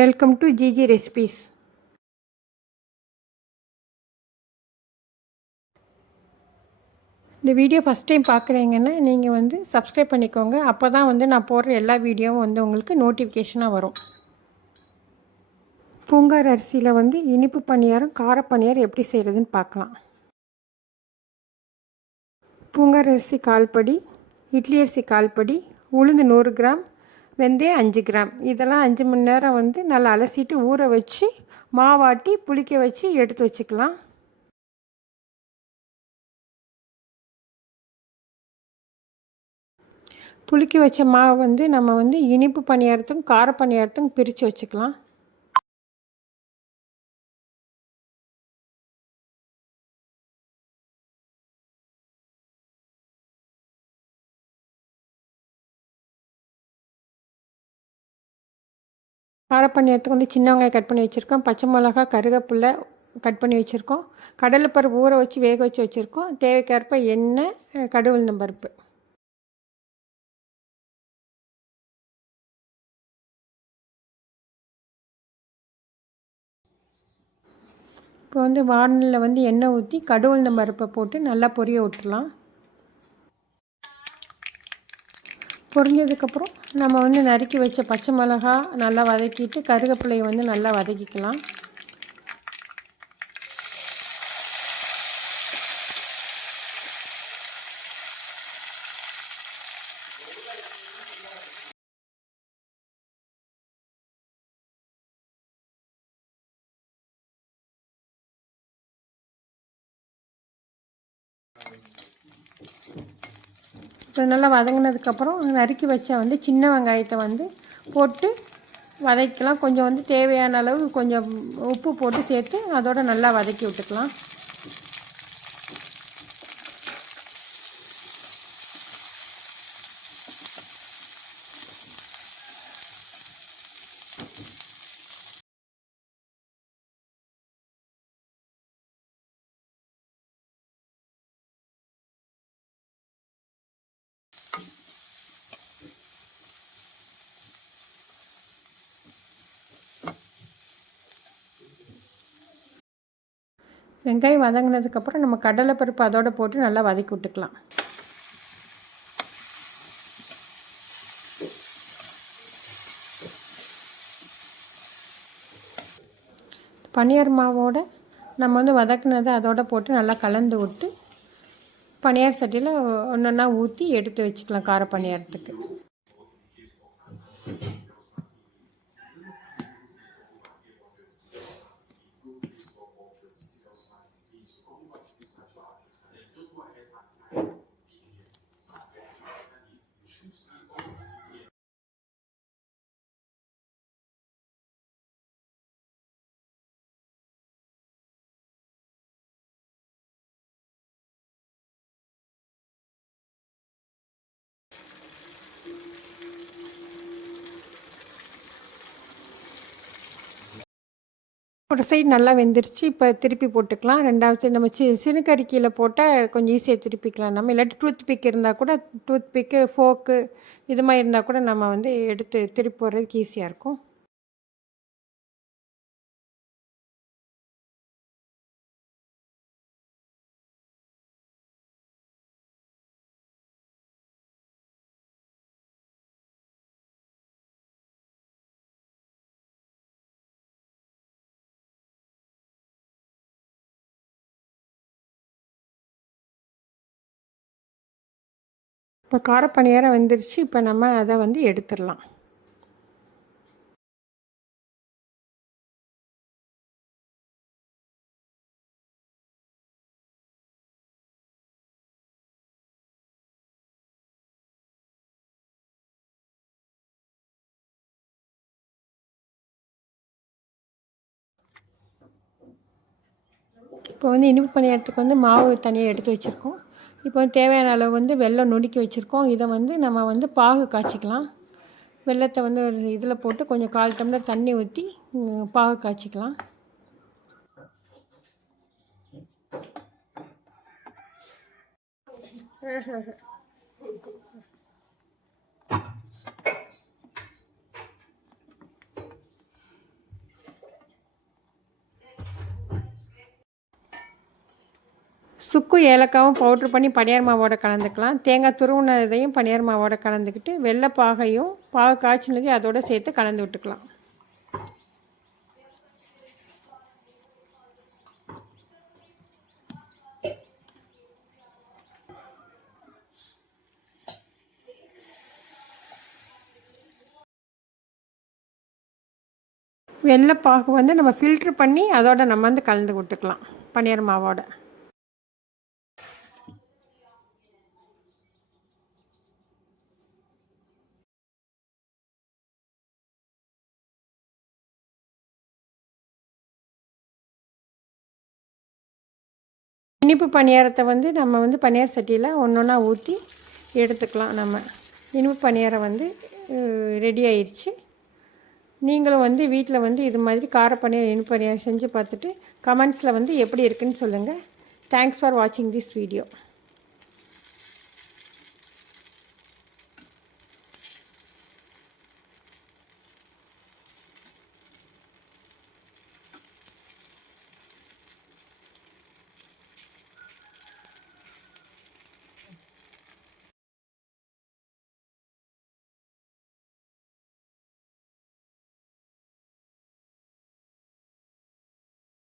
Welcome to GG recipes இந்த video first time பார்க்குறீங்கன்னா நீங்கள் வந்து சப்ஸ்கிரைப் பண்ணிக்கோங்க. அப்போ தான் வந்து நான் போடுற எல்லா வீடியோவும் வந்து உங்களுக்கு நோட்டிஃபிகேஷனாக வரும். பூங்கார் அரிசியில் வந்து இனிப்பு பணியாரம் கார பணியாரம் எப்படி செய்கிறதுன்னு பார்க்கலாம். பூங்கார் அரிசி கால்படி இட்லி அரிசி கால்படி உளுந்து நூறு கிராம் வெந்தயம் அஞ்சு கிராம். இதெல்லாம் அஞ்சு மணி நேரம் வந்து நல்லா அலசிட்டு ஊற வச்சு மாவாட்டி புளிக்க வச்சு எடுத்து வச்சுக்கலாம். புளிக்க வச்ச மாவு வந்து நம்ம வந்து இனிப்பு பணியாரத்துக்கும் கார பணியாரத்துக்கும் பிரித்து வச்சுக்கலாம். கார பணியாரத்துக்கு வந்து சின்ன வெங்காயம் கட் பண்ணி வச்சுருக்கோம். பச்சை மிளகா கருவேப்பிலை கட் பண்ணி வச்சுருக்கோம். கடலைப்பருப்பு ஊற வச்சு வேக வச்சு வச்சுருக்கோம். தேவைக்கேற்ப எண்ணெய் கடுகுளுந்தம் பருப்பு. இப்போ வந்து வானலில் வந்து எண்ணெய் ஊற்றி கடுகுளுந்தம் பருப்பை போட்டு நல்லா பொரிய விட்டுலாம் பொரிஞ்சதுக்கப்புறம் நம்ம வந்து நறுக்கி வச்ச பச்சை மிளகா நல்லா வதக்கிட்டு கருவேப்பிலையை வந்து நல்லா வதக்கிக்கலாம். இப்போ நல்லா வதங்கினதுக்கப்புறம் நறுக்கி வச்ச வந்து சின்ன வெங்காயத்தை வந்து போட்டு வதக்கலாம் கொஞ்சம் வந்து தேவையான அளவு கொஞ்சம் உப்பு போட்டு சேர்த்து அதோடு நல்லா வதக்கி விட்டுக்கலாம். வெங்காயம் வதங்கினதுக்கப்புறம் நம்ம கடலைப்பருப்பு அதோடு போட்டு நல்லா வதக்கி விட்டுக்கலாம். பனியார் மாவோட நம்ம வந்து வதக்குனதை அதோடு போட்டு நல்லா கலந்து விட்டு பனியார் சட்டியில் ஒன்று ஒன்றா ஊற்றி எடுத்து வச்சுக்கலாம் கார பணியாரத்துக்கு. Como vai te salvar. ஒரு சைடு நல்லா வெந்துருச்சு இப்போ திருப்பி போட்டுக்கலாம். ரெண்டாவது நம்ம சி சிறுகறிக்கையில் போட்டால் கொஞ்சம் ஈஸியாக திருப்பிக்கலாம் நம்ம. இல்லாட்டி டூத் பிக் இருந்தால் கூட டூத் பிக்கு ஃபோக்கு இது மாதிரி இருந்தால் கூட நம்ம வந்து எடுத்து திருப்பி போடுறதுக்கு ஈஸியாக இருக்கும். இப்போ காரப்பணியாரம் வந்துருச்சு. இப்போ நம்ம அதை வந்து எடுத்துடலாம். இப்போ வந்து இனிப்பு பணியாரத்துக்கு வந்து மாவு தனியாக எடுத்து வச்சுருக்கோம். இப்போ தேவையான அளவு வந்து வெள்ளம் நுணுக்கி வச்சுருக்கோம். இதை வந்து நம்ம வந்து பாகு காய்ச்சிக்கலாம். வெள்ளத்தை வந்து ஒரு இதில் போட்டு கொஞ்சம் கால் டம்ளர் தண்ணி ஊற்றி பாகு காய்ச்சிக்கலாம். சுக்கு ஏலக்காவும் பவுட்ரு பண்ணி பனியார் மாவோட கலந்துக்கலாம். தேங்காய் துருவுனதையும் பனியார் மாவோட கலந்துக்கிட்டு வெள்ளைப்பாகையும் பாகு காய்ச்சினதையும் அதோட சேர்த்து கலந்து விட்டுக்கலாம். வெள்ளைப்பாகு வந்து நம்ம ஃபில்ட்ரு பண்ணி அதோட நம்ம வந்து கலந்து விட்டுக்கலாம் பனியார் மாவோட. இனிப்பு பணியாரத்தை வந்து நம்ம வந்து பணியார் சட்டியில் ஒன்று ஒன்றா ஊற்றி எடுத்துக்கலாம் நம்ம. இனிப்பு பணியாரம் வந்து ரெடி ஆயிடுச்சு நீங்களும் வந்து வீட்டில் வந்து இது மாதிரி கார பணியாரம் இனிப்பு பணியாரம் செஞ்சு பார்த்துட்டு கமெண்ட்ஸில் வந்து எப்படி இருக்குன்னு சொல்லுங்கள் தேங்க்ஸ் ஃபார் வாட்சிங் திஸ் வீடியோ